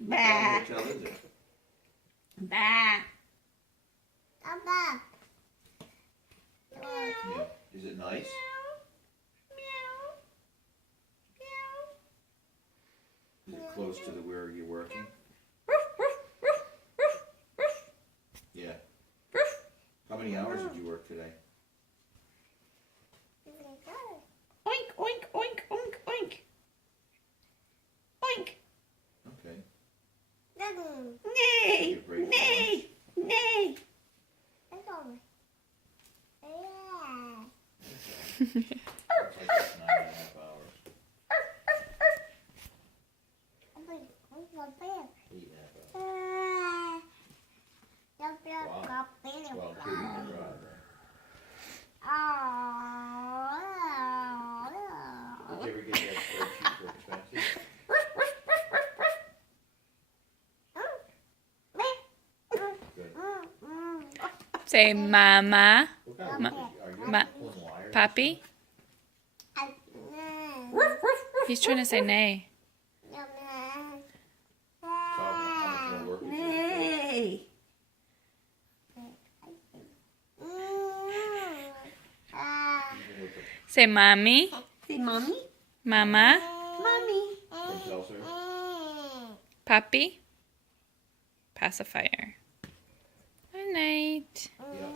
Bah. What hotel is it? Bah. Papa. Yeah. Is it nice? Is it close to where you're working? Yeah. How many hours did you work today? Oink, oink, oink, oink, oink. Oink. Okay. Nay, Take a break for nay, nay. It's like 9.5 hours. 8.5 hours. Well, including the drive. Did you ever get that spreadsheet for expenses? Good. Say mama, What kind of are you ma- pulling wires? papi. He's trying to say nay. So how much more work is there? Nay. Say mommy, Say mommy. mama, Mommy. Can tell, sir? papi. Pacifier. Good night. Yeah.